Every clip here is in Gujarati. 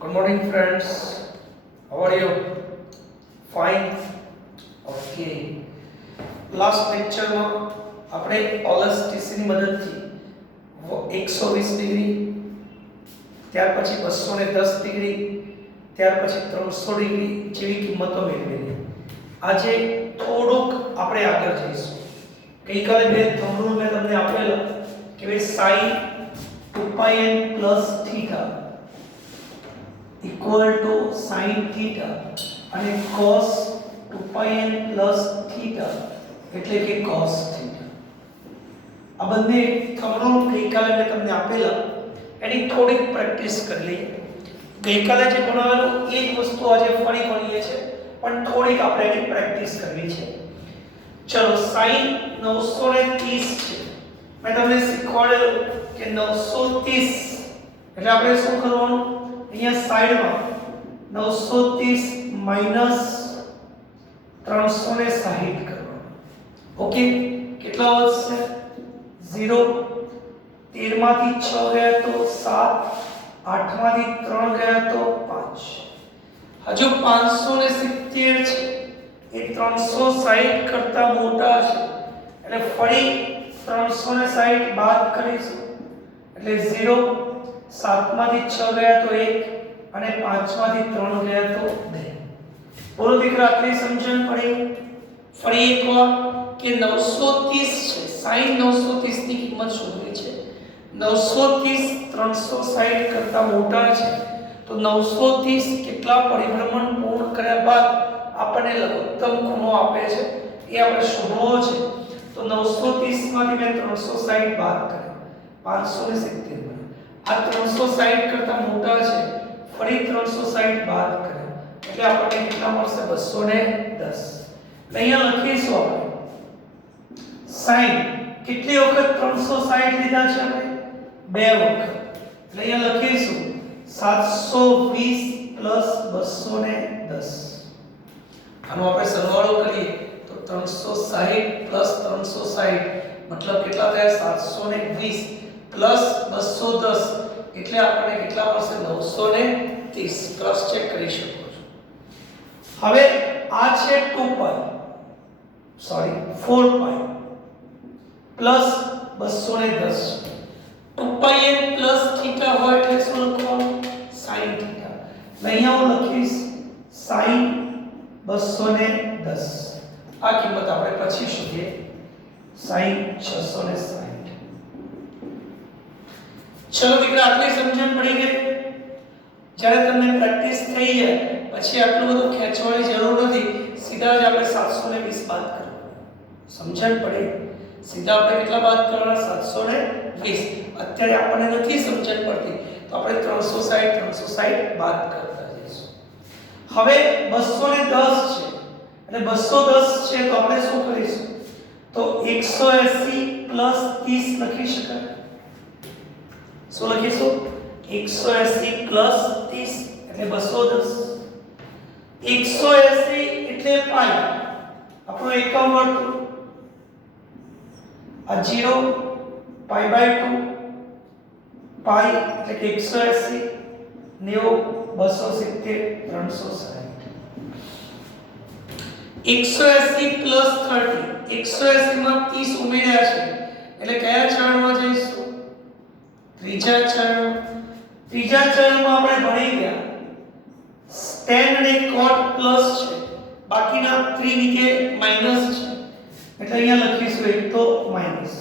Good morning, friends. How are you? Fine. Okay. Last lecture માં આપણે ઓલસ ટીસીની મદદથી 120 ડિગ્રી, ત્યાર પછી 210 ડિગ્રી, ત્યાર પછી 300 ડિગ્રી જેવી કિંમતો મેળવેલી. આજે થોડુંક આપણે આગળ જઈશું. ગઈકાલે બે થંબ રૂલ મેં તમને આપેલા કે ભાઈ sin 2πn plus theta equal to sin theta અને cos 2πn plus theta એટલે કે cos theta. આ બંને થંબ રૂલ ગઈકાલે મેં તમને આપેલા, એની થોડીક પ્રેક્ટિસ કરી લઈએ. ગઈકાલે જે ભણાવેલું એ જ વસ્તુ આજે ફરી ભણીએ છીએ, પણ થોડીક આપણે એની પ્રેક્ટિસ કરવી છે. ચલો, sin 930 છે. મેં તમને શીખવાડેલું કે 930 એટલે આપણે શું કરવાનું, અહીંયા સાઈડમાં 930 માઈનસ 360 કરવાનું. ઓકે, કેટલા વધશે? 0. 13 માંથી 6 ગયા તો 7, 8 માંથી 3 ગયા તો 5. હજુ 570 છે, એ 360 કરતા મોટા છે, એટલે ફરી 360 બાદ કરીશું એટલે 0. 7 માંથી 6 ગયા તો 1 અને 5 માંથી 3 ગયા તો 2. બોલો દીકરા, આટલી સમજણ પડી? ફરી એકવાર કે 930 છે, sin 930 ની કિંમત શોધવી છે. 930 360 કરતા મોટા છે, તો 930 કેટલા પરિભ્રમણ પૂર્ણ કર્યા બાદ આપણને લઘુત્તમ ખૂણો આપે છે એ આપણે શોધવો છે. તો 930 માંથી મેં 360 બાદ કર્યા, 570 બને. આ 360 કરતા મોટા છે, ફરી 360 બાદ કર્યા એટલે આપણને કેટલા મળશે? 210. અહીંયા લખીશું આપણે sin કેટલી વખત 360 લીધા છે આપણે? 2 વખત. એટલે અહીંયા લખીશું 720 210. આનો આપણે સરવાળો કરીએ તો 360 360 મતલબ કેટલા થયા? 720 210 એટલે આપણને કેટલા મળશે? 930. ક્રોસ ચેક કરી શકો છો. હવે આ છે 2π, sorry 4π plus 210. 2πn plus theta હોય એટલે શું લખવાનું? sin theta. અહીંયા હું લખીશ sin 210. આ કિંમત આપણે પછી શોધીએ. sin 660. ચલો દીકરા, આટલી સમજણ પડી ગઈ? જ્યારે તમને પ્રેક્ટિસ થઈ જાય પછી આટલું બધું ખેંચવાની જરૂર નથી, સીધા જ આપણે 720 બાદ કરવાનું. સમજણ પડી? સીધા આપણે કેટલા બાદ કરવાના? 720. અત્યારે આપણને નથી સમજણ પડતી તો આપણે 360 બાદ કરતા જઈશું. હવે 210 છે, એટલે 210 છે તો આપણે શું કરીશું? તો 180 પ્લસ 30 લખી શકાય. શું લખીશું? 180 પ્લસ 30 એટલે 210. 180 એટલે પાઈ, આપણું એકમ વર્તુળ. આ 0 પાઈ બાય 2, પાઈ એટલે કે 180, 90, 270, 360. 180 પ્લસ 30, 180 માં 30 ઉમેર્યા છે એટલે કયા ચરણમાં જઈશું? ત્રીજા ચરણ. ત્રીજા ચરણમાં આપણે ભણી ગયા tan અને cot પ્લસ છે, બાકીના 3 વિકે માઈનસ છે, એટલે અહીંયા લખીશું એક તો માઈનસ.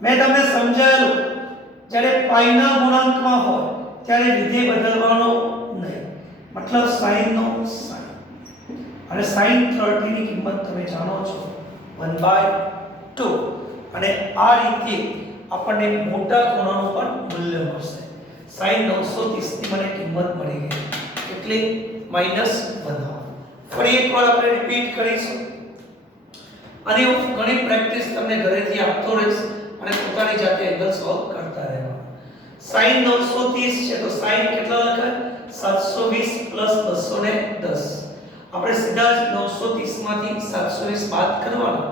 મેં તમને સમજાયેલું જ્યારે પાઈના ગુણાંકમાં હોય ત્યારે વિધેય બદલવાનો નહીં, મતલબ sin નો sin. અને sin 30 ની કિંમત તમે જાણો છો 1/2, અને આ રીતે આપણને મોટા ખૂણાનું પણ મૂલ્ય મળશે. sin 930 ની મને કિંમત મળી ગઈ, એટલે -1. ફરી એકવાર આપણે રિપીટ કરીશું અને હું ઘણી પ્રેક્ટિસ તમને ઘરેથી આપતો રહીશ અને પોતાની જાતે એંગલ સોલ્વ કરતા રહેવા. sin 930 છે તો sin કેટલા લખાય? 720 210. આપણે સીધા જ 930 માંથી 720 બાદ કરવાના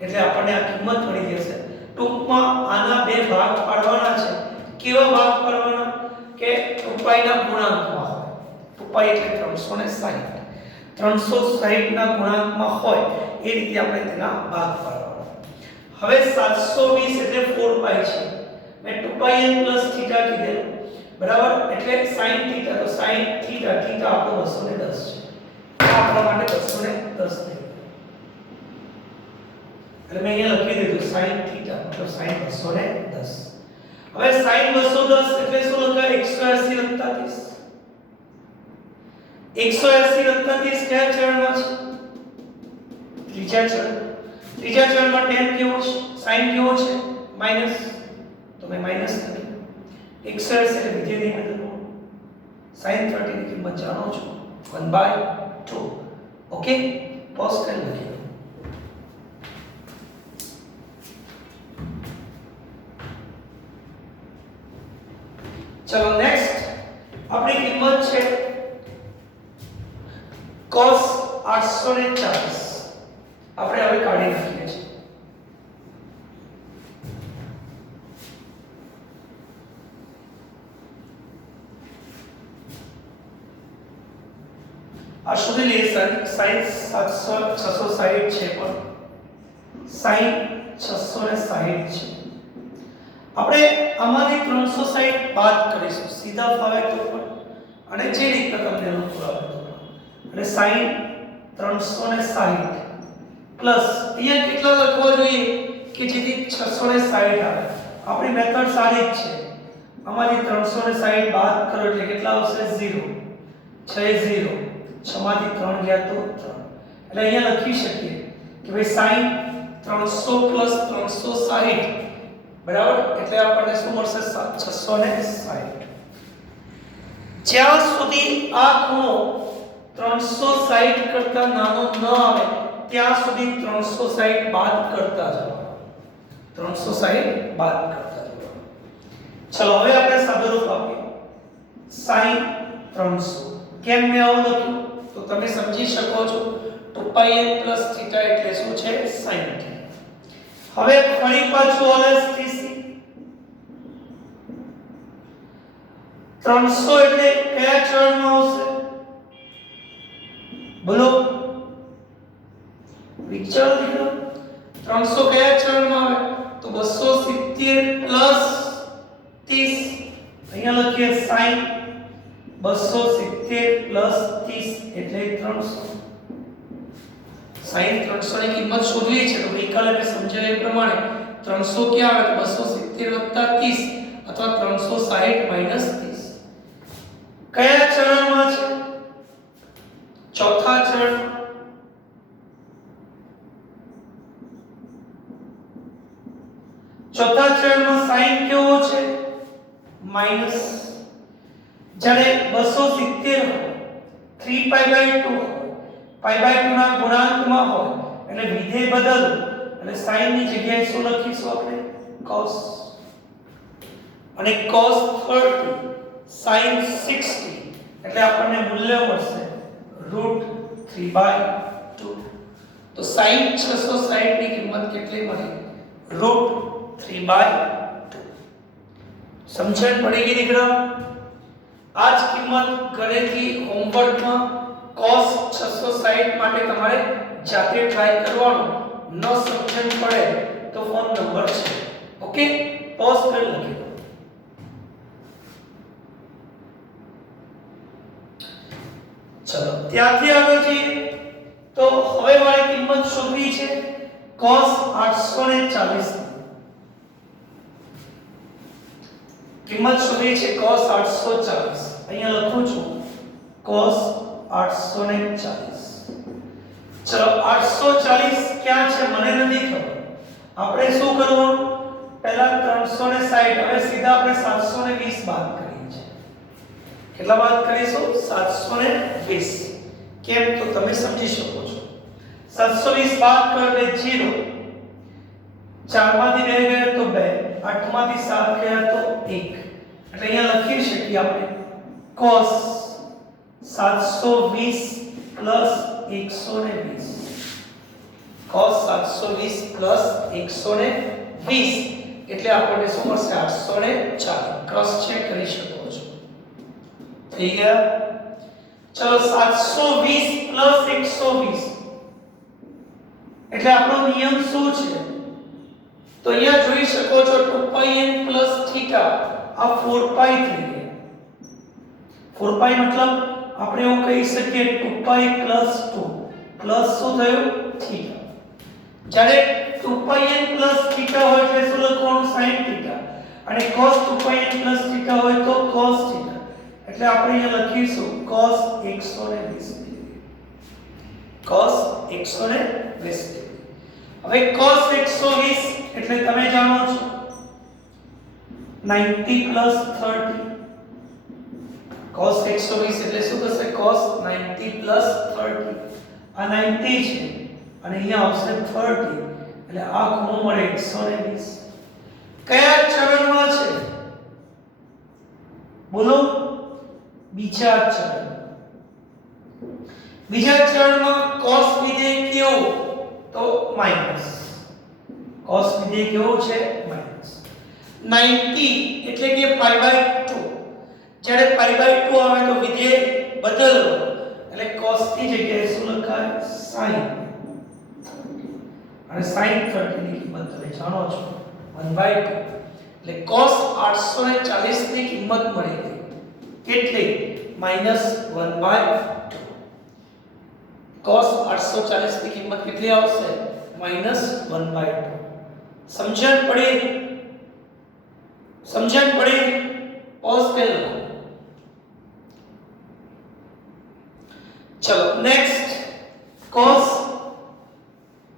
એટલે આપણને આ કિંમત મળી જશે. ટૂંકમાં આના બે ભાગ પાડવાના છે. કેવા ભાગ પાડવાના? કે 2π ના ગુણાંકમાં 2π એટલે 360. 360 ના ગુણાંકમાં હોય એ રીતે આપણે તેના ભાગ પાડવાના. હવે 720 એટલે 4π છે. મેં 2πn θ કીધેલું બરાબર, એટલે sin θ, તો sin θ આપણો 210 છે. આ આપણા માટે 210 થઈ ગયું. એટલે મેં અહીંયા લખી દીધું sin θ મતલબ sin 210. હવે sin 210 એટલે શું લખાય? 180 + 30. 180 + 30 કયા ચરણમાં છે? ત્રીજા ચરણ. ત્રીજા ચરણમાં tan કેવો છે? sin કેવો છે? માઈનસ. તો મેં માઈનસ કરી. 180 એટલે વિધેય નહીં બદલવું. sin 30 ની કિંમત જાણો છો 1/2. ઓકે, પોઝ કરી લખી દો. ચલો નેક્સ્ટ આપણી કિંમત છે cos 840. આપણે હવે કાઢી નાખીએ છીએ. આ સુધી લે sin 660 છે પણ sin 660 છે. આપણે આમાંથી 360 બાદ કરીશું, સીધા ફાવે તો પણ અને જે રીતે તમને અનુકૂળ આવે તો. અને sin 360 પ્લસ અહીંયા કેટલા લખવા જોઈએ કે જેથી 660 આવે. આપણી મેથડ સારી જ છે. આમાંથી 360 બાદ કરો એટલે કેટલા આવશે? 0. 6 0. 6 માંથી 3 ગયા તો 3. એટલે અહીંયા લખી શકીએ કે ભાઈ sin 300 + 360 બરાબર, એટલે આપણને શું મળશે? 660. જ્યાં સુધી આ ખૂણો 360 કરતા નાનો ન આવે ત્યાં સુધી 360 બાદ કરતા જવાનું. 360 બાદ કરતા જવાનું. ચલો હવે આપણે સાદુરૂપ આપીએ. sin 300 કેમ મેં આવું લખ્યું તો તમે સમજી શકો છો. 2πn + θ એટલે શું છે? sin θ. હવે ફરી પાછું ઓલસ થીસી 300 એટલે કયા ચરણમાં આવશે? બોલો, વિચાર કરો. 300 કયા ચરણમાં આવે? તો 270 + 30. અહીંયા લખીએ sin 270 + 30 એટલે 300. sin 300 ની કિંમત શોધવી છે તો ગઈકાલે મેં સમજાવ્યા એ પ્રમાણે 300 ક્યાં આવે? 270 + 30 અથવા 360 - 30. કયા ચરણમાં છે? ચોથા ચરણ. ચોથા ચરણમાં sin કેવો છે? માઈનસ. જ્યારે 270 3π/2 π/2 ના ગુણાંકમાં હોય એટલે વિધેય બદલ અને sin ની જગ્યાએ શું લખીશું આપણે? cos. અને cos 30 sin 60 એટલે આપણને મૂલ્ય મળશે √3/2. તો sin 660 ની કિંમત કેટલી મળી? √3/2. સમજણ પડી ગઈ દીકરા? આ જ કિંમત ઘરેથી હોમવર્કમાં cos 660 માટે તમારે જાતે ટ્રાય કરવાનો. ન સમજણ પડે તો ફોન નંબર છે. ઓકે, પોઝ કરી લખી દો. ચલો ત્યાંથી આગળ જઈએ તો હવે મારે કિંમત શોધવી છે cos 840. કિંમત શોધવી છે cos 840. અહીંયા લખું છું cos 840. ચલો 840 ક્યાં છે મને નથી ખબર. આપણે શું કરવાનું? પહેલા 360 હવે સીધા આપણે 720 બાદ કરીએ છીએ. કેટલા બાદ કરીશું? 720. કેમ તો તમે સમજી શકો છો. 720 બાદ કરો એટલે 0. 4 માંથી 2 ગયા તો 2, 8 માંથી 7 ગયા તો 1. એટલે અહીંયા લખી શકીએ આપણે cos 720 + 120. cos 720 + 120 એટલે આપણને શું મળશે? 840. ક્રોસ ચેક કરી શકો છો. થઈ ગયા. ચલો 720 પ્લસ 120 એટલે આપણો નિયમ શું છે? તો અહીંયા જોઈ શકો છો 2πn પ્લસ થીટા આ 4π થઈ ગયા. 4π મતલબ આપણે એવું કહી શકીએ 2π પ્લસ 2 પ્લસ શું થયું થીટા. જ્યારે 2πn પ્લસ થીટા હોય એટલે શું લખવાનું sin થીટા અને cos 2πn પ્લસ થીટા હોય તો cos થીટા. એટલે આપણે અહીંયા લખીશું cos 120 cos 120. હવે cos 120 એટલે તમે જાણો છો 90 પ્લસ 30 cos 120 એટલે શું થશે cos 90 પ્લસ 30 આ 90 છે અને અહીંયા આવશે 30 એટલે આ ખૂણો મળે 120. કયા ચરણમાં છે બોલો? બીજા ચરણ. બીજા ચરણમાં cos વિધેય કેવો? તો માઈનસ. cos વિધેય કેવો છે? માઈનસ. 90 એટલે કે π/2. જ્યારે π/2 આવે તો વિધેય બદલો એટલે cos ની જગ્યાએ શું લખાય? sin. અને sin 30 ની કિંમત તમે જાણો છો 1/2 એટલે cos 840 ની કિંમત મળી ગઈ. કેટલી? -1/2. cos 840 ની કિંમત કેટલી આવશે? -1/2. સમજણ પડી? સમજણ પડી? પોઝ કરી લો. ચલો નેક્સ્ટ cos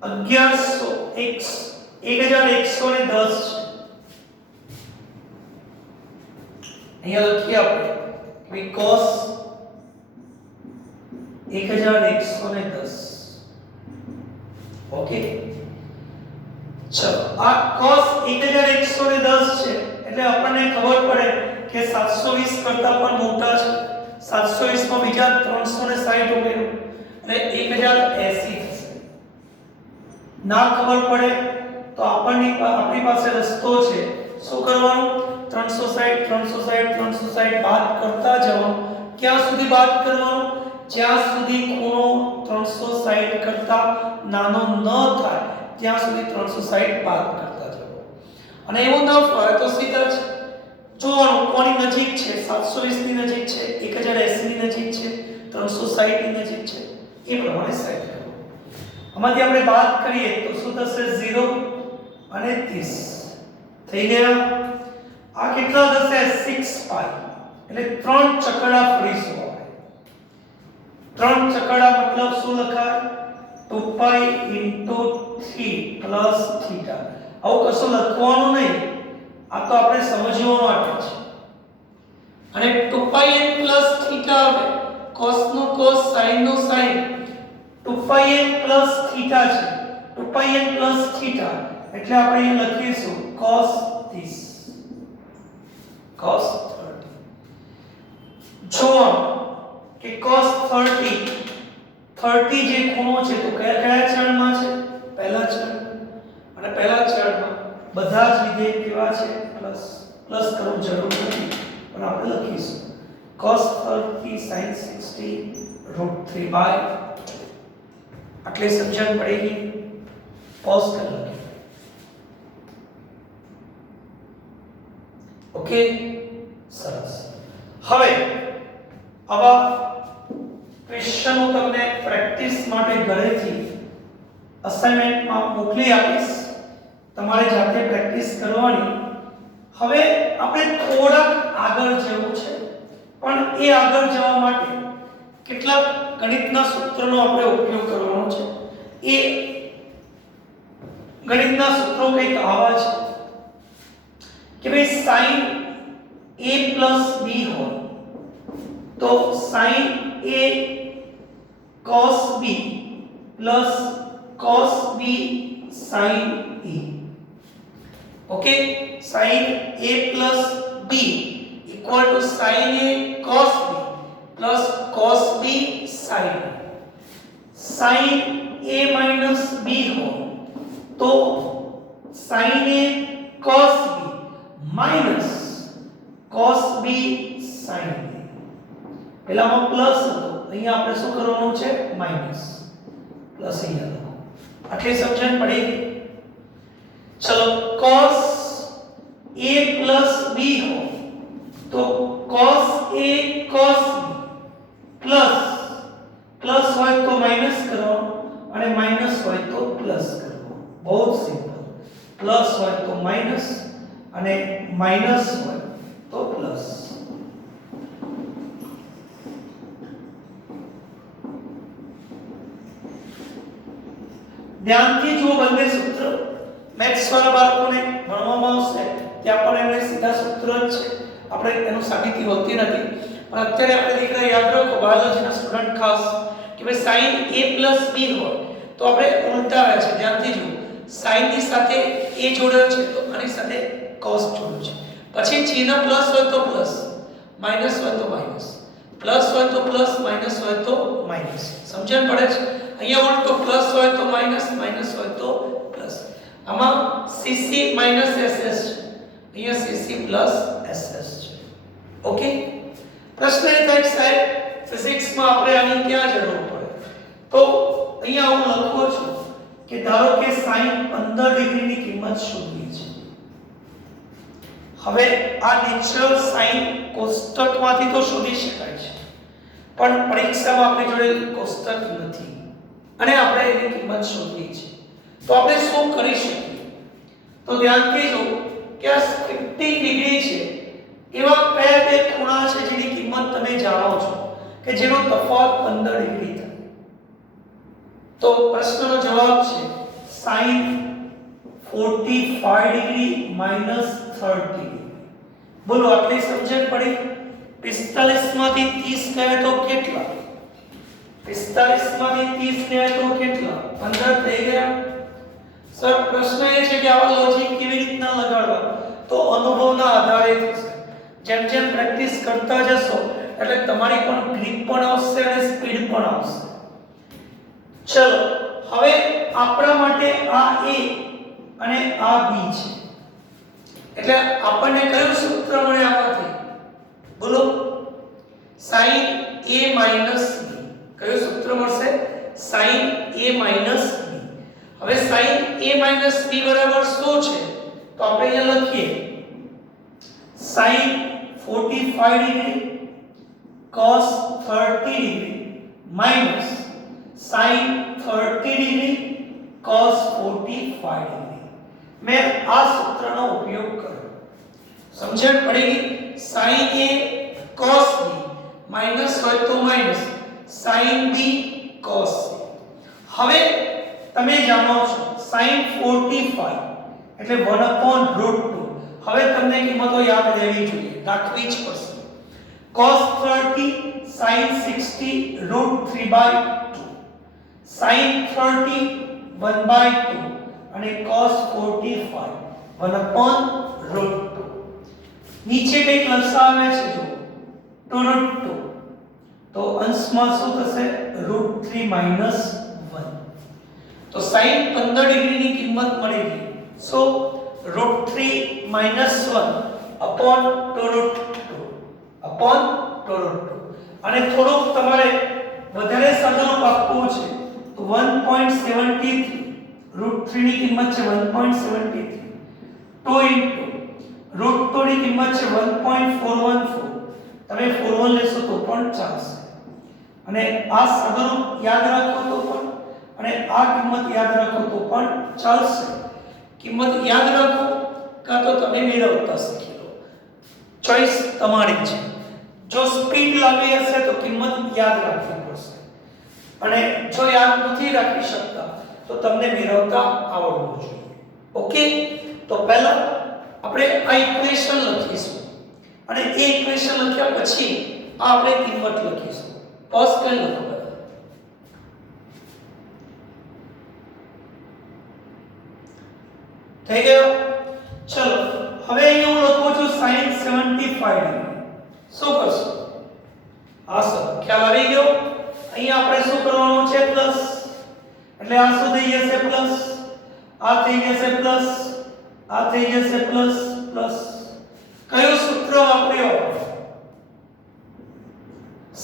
1110 અહીંયા લખીએ આપણે કે cos 1110. ઓકે ચલો આ cos 1110 છે એટલે આપણને ખબર પડે કે 720 કરતા પણ મોટા છે. 720 માં બીજા 360 ઉમેરો એટલે 1080 થશે. ના ખબર પડે તો આપણી પાસે રસ્તો છે. શું કરવાનું? 360 360 360 બાદ કરતા જવાનું. ક્યાં સુધી બાદ કરવાનું? જ્યાં સુધી ખૂણો 360 કરતા નાનો ન થાય ત્યાં સુધી 360 બાદ કરતા જવાનું. અને એવું ન ફરે તો સીધા જ જોવાનું કોની નજીક છે. 720 ની નજીક છે, 1080 ની નજીક છે, 360 ની નજીક છે, એ પ્રમાણે સેટ કરો. આમાંથી આપણે બાદ કરીએ તો શું થશે? 0 અને 30 થઈ ગયા. આ કેટલા થશે? 6π. એટલે 3 ચકડા ફરીશું આપણે. 3 ચકડા મતલબ શું લખાય? 2π * 3 + થીટા. આવું કશું લખવાનું નહીં. આ તો આપણે સમજવા માટે છે. અને 2πn પ્લસ થીટા આવે cos નો cos sin નો sin 2πn પ્લસ થીટા છે. 2πn પ્લસ થીટા એટલે આપણે અહીં લખીશું cos 30 cos 30. જો કે cos 30 જે ખૂણો છે તો કયા ચરણમાં છે? પહેલા ચરણ. અને પહેલા ચરણમાં બધા જ વિધેય કેવા છે? પ્લસ. પ્લસ કરવું જરૂર નથી પણ આપણે લખીશું cos 30 sin 60 √3/. આટલી સમજણ પડી ગઈ? પોઝ કરી લખીએ. ઓકે સરસ. હવે આવા ક્વેશ્ચનો તમને પ્રેક્ટિસ માટે ઘરેથી અસાઇનમેન્ટમાં મોકલી આપીશ. તમારે જાતે પ્રેક્ટિસ કરવાની. હવે આપણે થોડાક આગળ જવું છે પણ એ આગળ જવા માટે કેટલાક ગણિતના સૂત્રોનો આપણે ઉપયોગ કરવાનો છે. એ ગણિતના સૂત્રો કંઈક આવા છે કે ભાઈ sin a + b હોય તો sin a cos b + cos b sin a. Okay sin a plus b equal to sin a cos b plus cos b sin a. sin a minus b हो तो sin a cos b minus cos b sin a. પહેલામાં પ્લસ હતો અહીંયા આપણે શું કરવાનું છે માઈનસ પ્લસ અહીંયા લખો આટલી સમજણ પડી ગઈ ચલો cos a plus b हो तो cos a cos b plus હોય તો માઈનસ કરવાનો અને માઈનસ હોય તો પ્લસ કરવાનો બહુ સિમ્પલ પ્લસ હોય તો માઈનસ અને માઈનસ હોય તો પ્લસ ધ્યાનથી જો બંને સૂત્ર મેથ્સ વાળા બાળકોને ભણવામાં આવશે ત્યાં પણ એમને સીધા સૂત્ર જ છે આપણે એનું સાબિતી હોતી નથી પણ અત્યારે આપણે દીકરા યાદ રાખો બાયોલોજીના સ્ટુડન્ટ ખાસ કે ભાઈ sin a b હોય તો આપણે ઉલટાવ્યા છે ધ્યાનથી જુઓ sin ની સાથે a જોડ્યો છે તો આની સાથે cos જોડ્યો છે પછી ચિહ્ન પ્લસ હોય તો પ્લસ માઈનસ હોય તો માઈનસ પ્લસ હોય તો પ્લસ માઈનસ હોય તો માઈનસ સમજણ પડે છે અહીંયા ઉલટો પ્લસ હોય તો માઈનસ માઈનસ હોય તો પ્લસ આમાં cc ss છે અહીંયા cc ss છે ઓકે પ્રશ્ન એ થાય સાહેબ ફિઝિક્સ માં આપણે આની ક્યાં જરૂર પડે તો અહીંયા હું લખું છું કે ધારો કે sin 15 ડિગ્રીની કિંમત શોધવી છે હવે આ નેચરલ સાઇન કોષ્ટકમાંથી તો શોધી શકાય છે પણ પરીક્ષામાં આપણી જોડે કોષ્ટક નથી અને આપણે એની કિંમત શોધવી છે તો આપણે શું કરી શકીએ તો ધ્યાનથી જો કે આ 50 ડિગ્રી છે એવા કયા બે ખૂણા છે જેની કિંમત તમે જાણો છો કે જેનો તફાવત 15 ડિગ્રી થાય તો પ્રશ્નનો જવાબ છે sin 45 ડિગ્રી minus 30 બોલો આટલી સમજણ પડી 45 માંથી 30 ગયા તો કેટલા 45 માંથી 30 ગયા તો કેટલા 15 થઈ ગયા સર પ્રશ્ન એ છે કે આવા લોજિક કેવી રીતના લગાડવા તો અનુભવના આધારે થશે જેમ જેમ પ્રેક્ટિસ કરતા જશો એટલે તમારી પણ ગ્રીપ પણ આવશે અને સ્પીડ પણ આવશે ચલો હવે આપણા માટે આ a અને આ b છે એટલે આપણને કયું સૂત્ર મળે આમાંથી બોલો sin a b કયું સૂત્ર મળશે sin a b હવે sin a b બરાબર શું છે તો આપણે અહીંયા લખીએ sin 45 degree cos 30 degree minus sin 30 degree cos 45 degree मैं આ સૂત્રનો ઉપયોગ કર્યો સમજણ પડી ગઈ sin a cos b minus હોય તો minus sin b cos c હવે તમે જાણો છો sin 45 એટલે 1/√2 હવે તમને કિંમતો યાદ રહેવી જોઈએ રાખવી જ પડશે cos 30 sin 60 √3/2 sin 30 1/2 અને cos 45 1/√2 નીચે કંઈક લસાવે છે જો 2√2 તો અંશમાં શું થશે √3 - 1 તો sin 15 ડિગ્રીની કિંમત મળી ગઈ સો √3 - 1/2 અને થોડુંક તમારે વધારે સાદુરૂપ આપવું છે તો 1.73 √3 ની કિંમત છે 1.73 2 √2 ની કિંમત છે 1.414 તમે 41 લેશો તો પણ ચાલશે અને આ સાદુરૂપ યાદ રાખો તો પણ અને આ કિંમત યાદ રાખો તો પણ ચાલશે કિંમત યાદ રાખો કાં તો તમે મેળવતા શીખી લો ચોઈસ તમારી છે જો સ્પીડ લાવી હશે તો કિંમત યાદ રાખવી પડશે અને જો યાદ નથી રાખી શકતા તો તમને મેળવતા આવડવું જોઈએ ઓકે તો પહેલા આપણે આ ઇક્વેશન લખીશું અને એ ઇક્વેશન લખ્યા પછી આપણે કિંમત લખીશું પોઝ કરી લો થઈ ગયો ચલો હવે અહીં હું લખું છું sin 75 શું કરશું આ સર ખ્યાલ આવી ગયો અહીં આપણે શું કરવાનું છે પ્લસ એટલે આ શું થઈ જશે પ્લસ આ થઈ જશે પ્લસ આ થઈ જશે પ્લસ પ્લસ કયું સૂત્ર વાપર્યો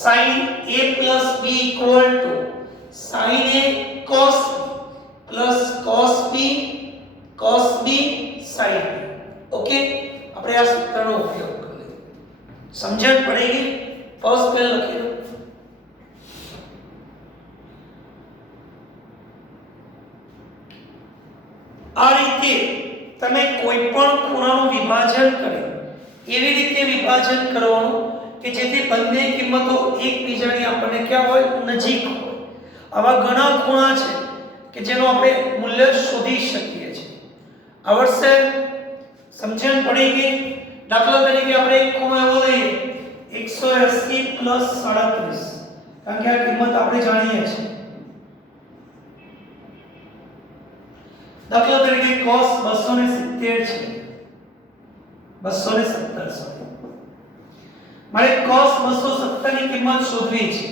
sin a plus b equal to sin a cos b plus cos b sin b. Okay, આપણે આ સૂત્રનો ઉપયોગ કરીએ. સમજણ પડેગી? ફર્સ્ટ પહેલ લખી દો. આ રીતે તમે કોઈ પણ ખૂણાનું વિભાજન કરે એવી રીતે વિભાજન કરવાનું કે જેથી બંને કિંમતો એકબીજાની આપણને ક્યાં હોય? નજીક હોય. આવા ઘણા ખૂણા છે કે જેનો આપણે મૂલ્ય શોધી શકીએ છીએ. આવડશે? સમજણ પડી ગઈ? દાખલા તરીકે આપણે એક ખૂણો એવો લઈએ 180 પ્લસ 37, કારણ કે આ કિંમત આપણે જાણીએ છીએ. દાખલા તરીકે cos 270 છે, 270 સોરી. મારે cos 270 ની કિંમત શોધવી છે.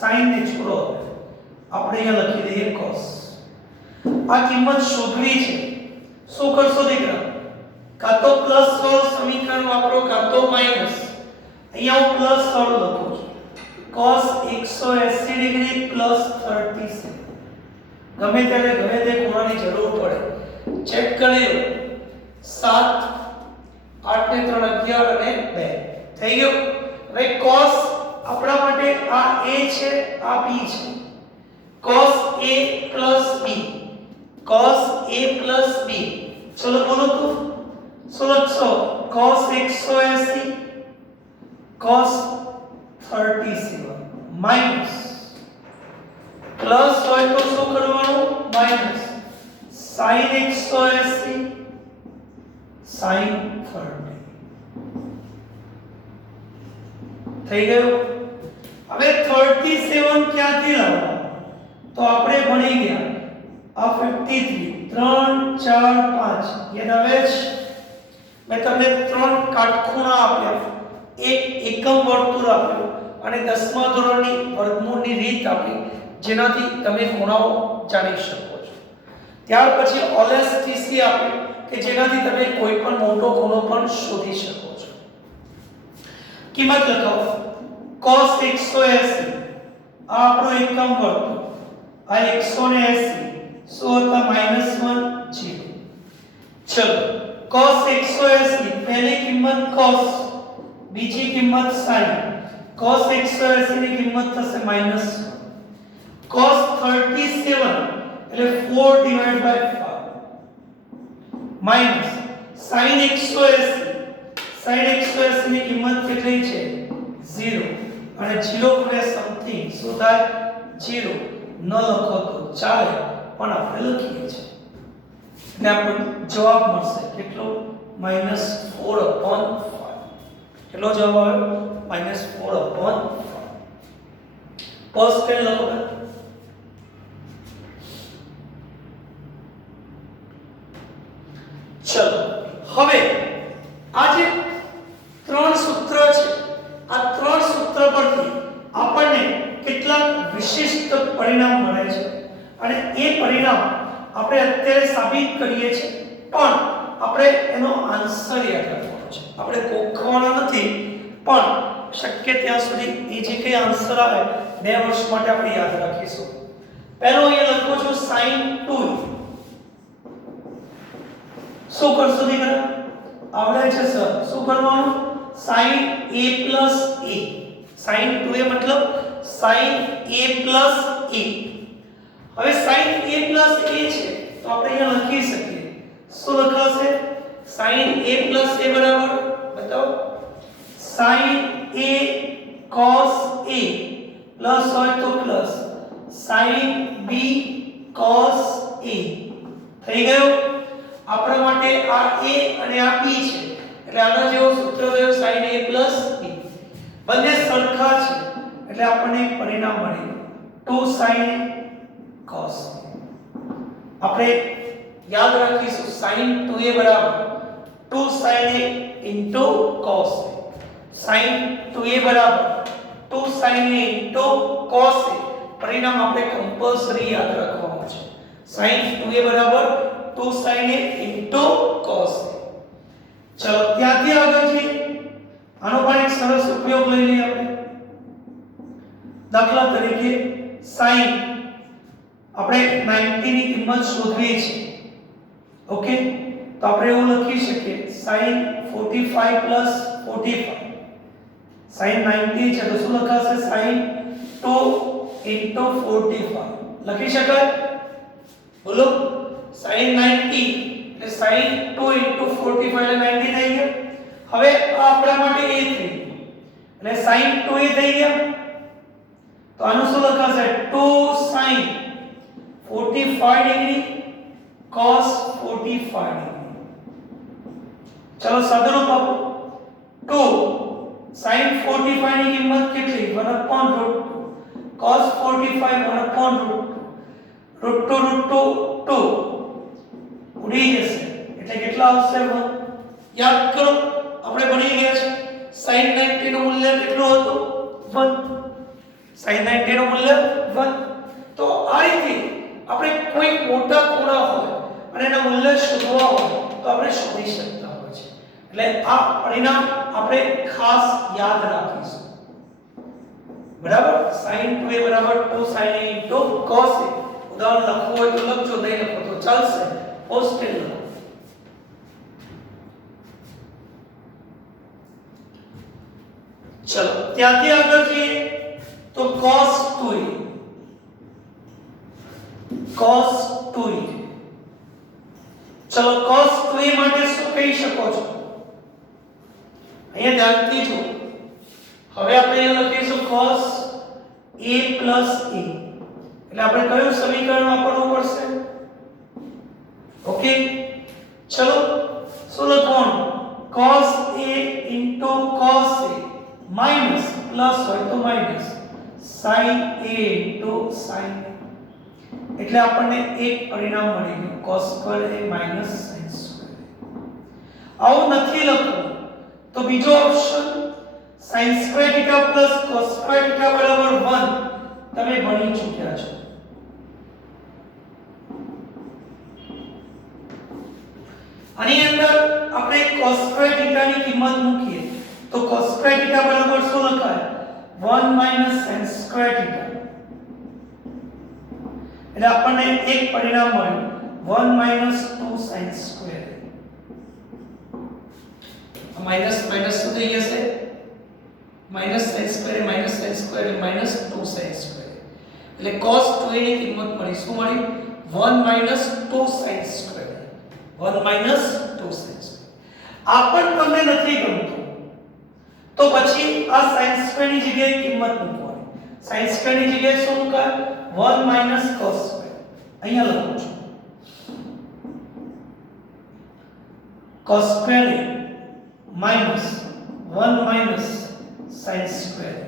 sin ને છોડો, આપણે અહીંયા લખી દઈએ cos. આ કિંમત શોધવી છે. શું કરશો દીકરા? કાં તો પ્લસ વાળું સમીકરણ વાપરો કાં તો માઈનસ. અહીંયા હું પ્લસ વાળું લખું છું. cos 180 degree plus 37. ગમે ત્યારે ગમે તે ખૂણાની જરૂર પડે ચેક કરી લો. 7 8 ને 3 11 અને 2 થઈ ગયું. હવે cos આપણા માટે આ a છે, આ b છે. cos a plus b, cos a plus b. ચલો બોલો તો શું લખશો? cos 180 cos 37 માઈનસ પ્લસ હોય તો શું કરવાનું? માઈનસ sin 180 sin 30 થઈ ગયું. હવે 37 ક્યાંથી લાવવાનું? તો આપણે ભણી ગયા આ 53 3 4 5 યાદ આવે છે? મેં તમને 3 કાટખૂણા આપ્યા, એક એકમ વર્તુળ આપ્યું અને 10મા ધોરણની વર્ગમૂળની રીત આપી જેનાથી તમે ખૂણાઓ જાણી શકો છો. ત્યાર પછી ઓલેસ્ટીસી આપ્યું કે જેનાથી તમે કોઈ પણ મોટો ખૂણો પણ શોધી શકો છો. કિંમત લખાવો. cos 180 આ આપણો એકમ વર્તુળ, આ 180 શું હતા? -1 0. ચલો cos 180 પહેલી કિંમત cos, બીજી કિંમત sin. cos 180 ની કિંમત થશે -1. cos 37 એટલે 4 divide by 5 minus sin 180. sin 180 ની કિંમત કેટલી છે? 0 અને 0 ગુણ્યા સમથિંગ શું થાય? 0. ન લખો તો ચાલે પણ આપણે લખીએ છીએ એટલે આપણને જવાબ મળશે કેટલો? -4/5. કેટલો જવાબ આવ્યો? -4/5. ફર્સ્ટ પેન લખો. ચલો હવે આ જે 3 સૂત્ર છે આ 3 સૂત્ર પરથી આપણને કેટલાક વિશિષ્ટ પરિણામ મળે છે અને એ પરિણામ આપણે અત્યારે સાબિત કરીએ છીએ પણ આપણે એનો આન્સર યાદ રાખવાનો છે. આપણે ગોખવાનો નથી પણ શક્ય ત્યાં સુધી એ જે કંઈ આન્સર આવે 2 વર્ષ માટે આપણે યાદ રાખીશું. પહેલો અહીંયા લખું છું sin 2. શું કરશો દીકરા? આવડે છે સર? શું કરવાનું? sin a plus a. sin 2a મતલબ sin a plus a. હવે sin a plus a છે તો આપણે અહીંયા લખી શકીએ. શું લખાશે? sin a plus a બરાબર બતાવો. sin a cos a plus હોય તો plus sin b cos a. થઈ ગયું? આપણા માટે આ a અને આ b છે એટલે આના જેવો સૂત્ર થયો sin a plus b. બંને સરખા છે એટલે આપણને એક પરિણામ મળ્યું 2 sin a cos a. આપણે યાદ રાખીશું sin 2a બરાબર 2 sin a into cos a. sin 2a બરાબર 2 sin a into cos a. પરિણામ આપણે કમ્પલસરી યાદ રાખવાનું છે. sin 2a બરાબર 2 sin a into cos a. ચલો ત્યાંથી આગળ જઈએ. આનો પણ એક સરસ ઉપયોગ લઈ લઈએ આપણે. દાખલા તરીકે sin આપણે 90 ની કિંમત શોધવી છે ઓકે તો આપણે એવું લખી શકીએ sin 45 45 sin 90 છે તો શું લખાશે sin 2 45 લખી શકાય બોલો sin 90 એટલે sin 2 45 એટલે 90 થઈ ગયું હવે આ આપણા માટે a થઈ ગયું એટલે sin 2a થઈ ગયા તો આનું શું લખાશે 2 sin 45 ડિગ્રી cos 45 ડિગ્રી ચલો સાદુરૂપ આપો 2 sin 45 ની કિંમત કેટલી 1/√2 cos 45 1/√2 √2 ઉડી જશે એટલે કેટલા આવશે 1 યાદ કરો આપણે ભણી ગયા છે sin 90 નું મૂલ્ય કેટલું હતું 1 sin 90 નું મૂલ્ય 1 તો આ રીતે આપણે કોઈ મોટા ખૂણા હોય અને એના મૂલ્ય શોધવા હોય તો આપણે શોધી શકતા હોય છે એટલે આ પરિણામ આપણે ખાસ યાદ રાખીશું બરાબર sin 2a 2 sin a cos a ઉદાહરણ લખવું હોય તો લખજો નહીં લખો તો ચાલશે પોસ્ટેલ લખો ચલો ત્યાંથી આગળ જઈએ તો cos 2a ચલો cos 2a માટે શું કહી શકો છો અહીંયા ધ્યાનથી જો હવે આપણે અહીંયા લખીશું cos a plus a એટલે આપણે કયું સમીકરણ વાપરવું પડશે ઓકે ચલો શું લખવાનું cos a cos a minus plus હોય તો minus sin a sin a એટલે આપણને એક પરિણામ મળી ગયું cos square a minus sin square આવું નથી લખવું તો બીજો option sin square theta plus cos square theta બરાબર 1 તમે ભણી ચૂક્યા છો આની અંદર આપણે cos square theta ની કિંમત મૂકીએ તો cos square theta બરાબર શું લખાય 1 minus sin square theta એટલે આપણને એક પરિણામ મળ્યું 1 minus 2 sin square minus minus શું થઈ જશે minus sin square minus sin square minus 2 sin square એટલે cos 2a ની કિંમત મળી શું મળી 1 minus 2 sin square 1 minus 2 sin square આ પણ તમને નથી ગમતું તો પછી આ sin square ની જગ્યાએ કિંમત મૂકવાની sin square ની જગ્યાએ શું મૂકાય 1 minus cos square અહીંયા લખું છું cos square minus 1 minus sin square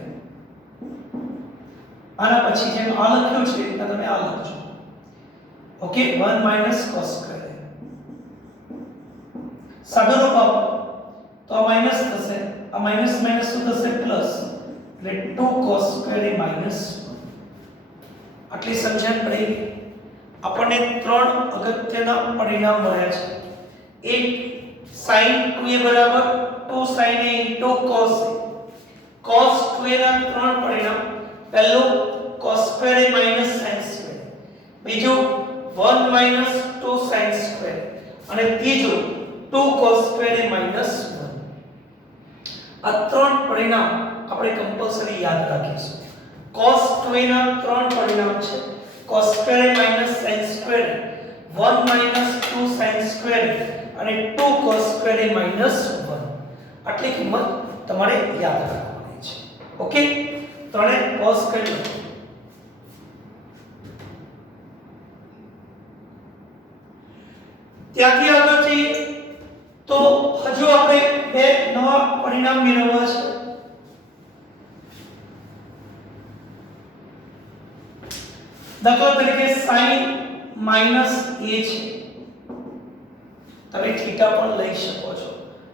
આના પછી જેમ આ લખ્યું છે એટલે તમે આ લખજો ઓકે 1 minus cos square સાદુરૂપ આપો તો આ માઈનસ થશે આ માઈનસ માઈનસ શું થશે પ્લસ એટલે 2 cos square minus 1 આટલી સમજણ પડી આપણને ત્રણ અગત્યના પરિણામ મળ્યા છે એક sin 2a બરાબર 2 sin a cos a cos 2a ના ત્રણ પરિણામ પહેલું cos square a minus sin square બીજું 1 minus 2 sin square અને ત્રીજું 2 cos square a minus 1 આ ત્રણ પરિણામ આપણે કમ્પલસરી યાદ રાખીશું cos 2a ના ત્રણ પરિણામ છે cos square a minus sin square 1 minus 2 sin square અને 2 cos square a minus 1 આટલી કિંમત તમારે યાદ રાખવાની છે ઓકે ત્રણે cos કરી લો ત્યાંથી આગળ જઈએ તો હજુ આપણે બે નવા પરિણામ મેળવવા છે દાખલા તરીકે sin minus a છે તમે થીટા પણ લઈ શકો છો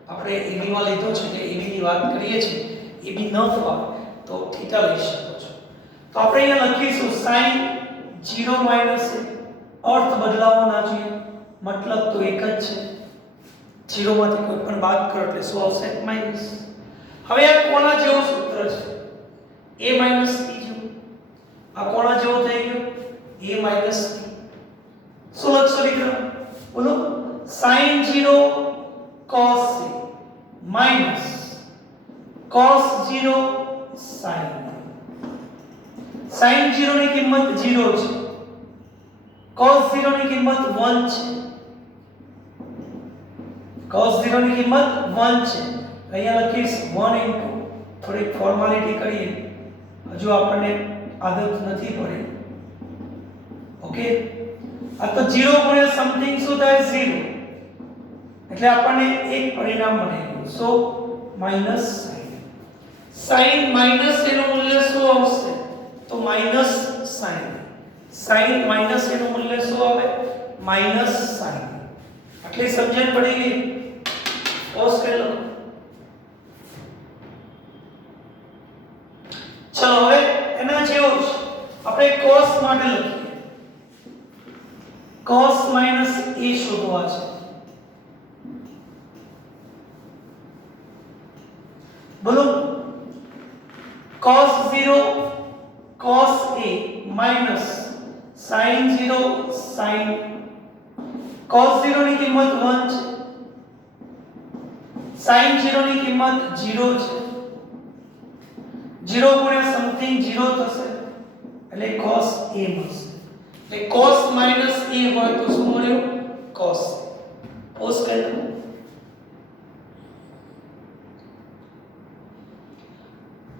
આપણે ab માં લીધો છે કે ab ની વાત કરીએ છીએ ab ન થવા તો થીટા લઈ શકો છો તો આપણે અહીંયા લખીશું sin 0 minus a અર્થ બદલાવો ના જોઈએ મતલબ તો એક જ છે 0 માંથી કોઈ પણ બાદ કરો એટલે શું આવશે માઈનસ હવે આ કોના જેવું સૂત્ર છે a ત્રીજું આ કોણા જેવું થઈ ગયું a માઈનસ b શું લખશો દીકરા બોલો sin 0 cos a minus cos 0 sin sin 0 ની કિંમત 0 છે cos 0 ની કિંમત 1 છે cos 0 ની કિંમત 1 છે અહીંયા લખીશ 1 into થોડી ફોર્માલિટી કરીએ હજુ આપણને આદત નથી પડી ઓકે આ તો 0 ગુણ્યા સમથિંગ શું થાય 0 એટલે આપણને એક પરિણામ મળે સો માઈનસ sin માઈનસ એનું મૂલ્ય શું આવશે તો માઈનસ sin માઈનસ એનું મૂલ્ય શું આવે માઈનસ sin આટલી સમજણ પડી ગઈ પોઝ કરી લો ચલો હવે એના જેવું જ આપણે cos માટે લખીએ cos માઈનસ a શોધવા છે બોલો cos 0 cos a minus sin 0 sin cos 0 ની કિંમત 1 છે sin 0 ની કિંમત 0 છે 0 ગુણ્યા સમથિંગ 0 થશે એટલે cos a મળશે એટલે cos minus a હોય તો શું મળ્યું cos પોઝ કરી દો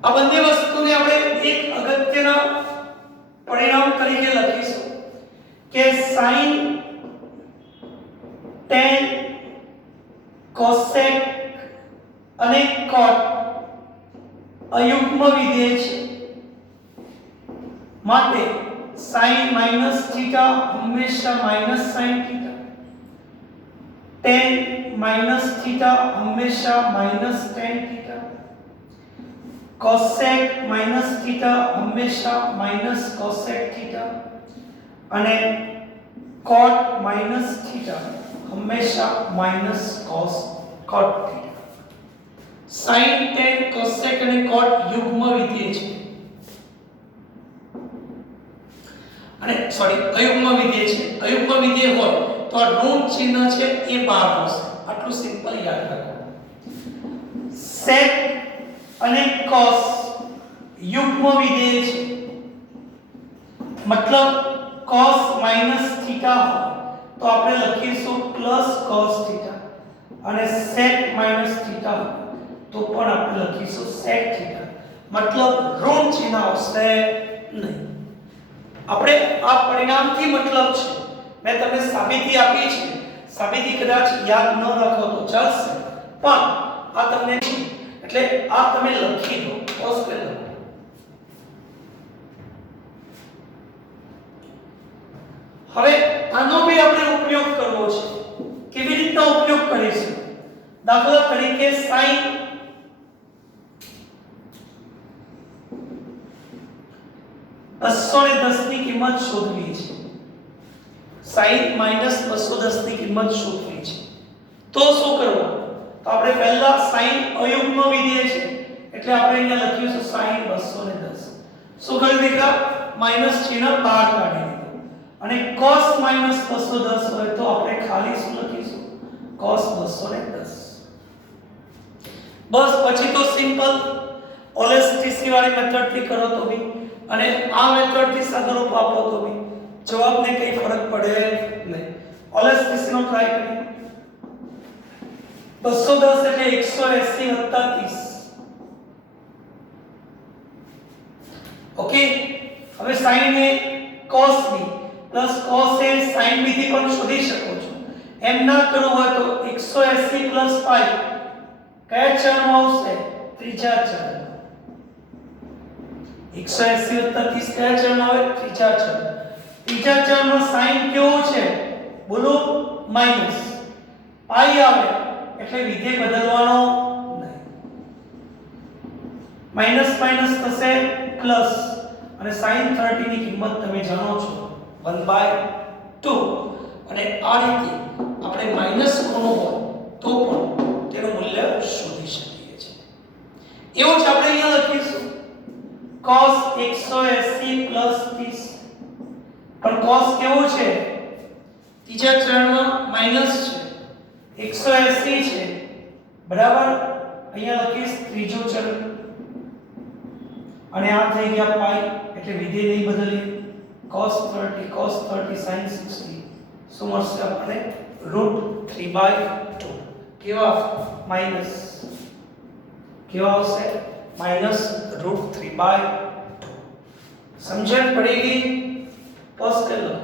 આ બંને વસ્તુને આપણે એક અગત્યના પરિણામ તરીકે લખીશું કે sin tan cosec અને cot અયુગ્મ વિધેય છે માટે sin minus theta હંમેશા minus sin theta tan minus theta હંમેશા minus tan theta cosec minus theta હંમેશા minus cosec theta અને cot minus theta હંમેશા minus cot theta sin tan cosec અને cot યુગ્મ વિધેય છે અને સોરી અયુગ્મ વિધેય છે અયુગ્મ વિધેય હોય તો આ ઋણ ચિહ્ન છે એ બહાર આવશે આટલું સિમ્પલ યાદ રાખો sec અને cos યુગ્મ વિધેય છે મતલબ cos minus theta તો આપણે લખીશું plus cos theta અને sec minus theta તો પણ આપણે લખીશું sec theta મતલબ ઋણ ચિહ્ન આવશે નહીં આપણે આ પરિણામથી મતલબ છે મેં તમને સાબિતી આપી છે સાબિતી કદાચ યાદ ન રાખો તો ચાલશે પણ આ તમને એટલે આ તમે લખી દો પોઝ કરી દો હવે આનો બી આપણે ઉપયોગ કરવો છે કેવી રીતના ઉપયોગ કરીશું દાખલા તરીકે sin 210 ની કિંમત શોધવી છે sin -210 ની કિંમત શોધવી છે તો શું કરવું તો આપણે પહેલા sin અયુગ્મ વિધેય છે એટલે આપણે અહીંયા લખીશું sin 210 શું કર્યું દીકરા માઈનસ ચિહ્ન બહાર કાઢી દીધું અને cos -210 હોય તો આપણે ખાલી શું લખીશું cos 210 બસ પછી તો સિમ્પલ ઓલેસ્ટીસી વાળી મેથડ થી કરો તો બી અને આ મેથડ થી સાદુરૂપ આપો તો બી જવાબને કઈ ફરક પડે નહીં ઓલેસ્ટીસી નો ટ્રાય કરીએ 210 એટલે 180 + 30 ઓકે હવે sin a cos b plus cos a sin b થી પણ શોધી શકો છો એમ ના કરવું હોય તો 180 + 5 કયા ચલમાં આવશે ત્રીજા ચલ 180 + 30 કયા ચલમાં આવે ત્રીજા ચલમાં sin કેવું છે બોલો માઈનસ પાઈ આવે એટલે વિધેય બદલવાનો નહીં માઈનસ માઈનસ થશે પ્લસ અને sin 30 ની કિંમત તમે જાણો છો 1/2 અને આ રીતે આપણે માઈનસ ખૂણો હોય તો પણ તેનું મૂલ્ય શોધી શકીએ છીએ એવું જ આપણે અહીંયા લખીશું cos 180 + પણ cos કેવો છે ત્રીજા ચરણમાં માઈનસ છે 180 છે બરાબર અહીંયા લખીશ ત્રીજો ચરણ અને આ થઈ ગયા પાઈ એટલે વિધેય નહીં બદલીએ cos 30 sin 60 શું મળશે આપણે √3/2 કેવા માઈનસ કેવા આવશે માઈનસ √3/2 સમજણ પડેગી પોઝ कर लो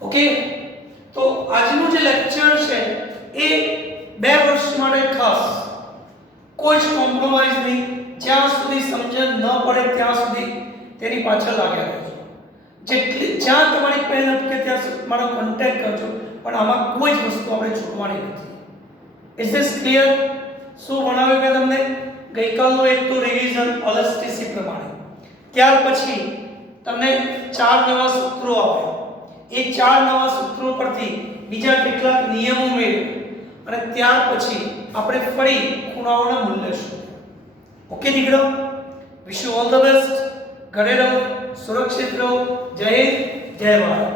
ઓકે તો આજનું જે લેક્ચર છે એ 2 વર્ષ માટે ખાસ કોઈ જ કોમ્પ્રોમાઇઝ નહીં જ્યાં સુધી સમજણ ન પડે ત્યાં સુધી તેની પાછળ લાગ્યા રહેજો જેટલી જ્યાં તમારી પેન અટકે ત્યાં સુધી મારો કોન્ટેક્ટ કરજો પણ આમાં કોઈ જ વસ્તુ આપણે છોડવાની નથી ઇઝ ધીસ ક્લિયર શું ભણાવ્યું મેં તમને ગઈકાલનું એક તો રિવિઝન ઓલેસ્ટિસી પ્રમાણે ત્યાર પછી તમને 4 નવા સૂત્રો આપ્યા એ 4 નવા સૂત્રો પરથી બીજા કેટલાક નિયમો મેળવ્યા અને ત્યાર પછી આપણે ફરી ખૂણાઓના મૂલ્ય શોધ્યા ઓકે દીકરો wish you all the best ઘરે રહો સુરક્ષિત રહો જય હિન્દ જય ભારત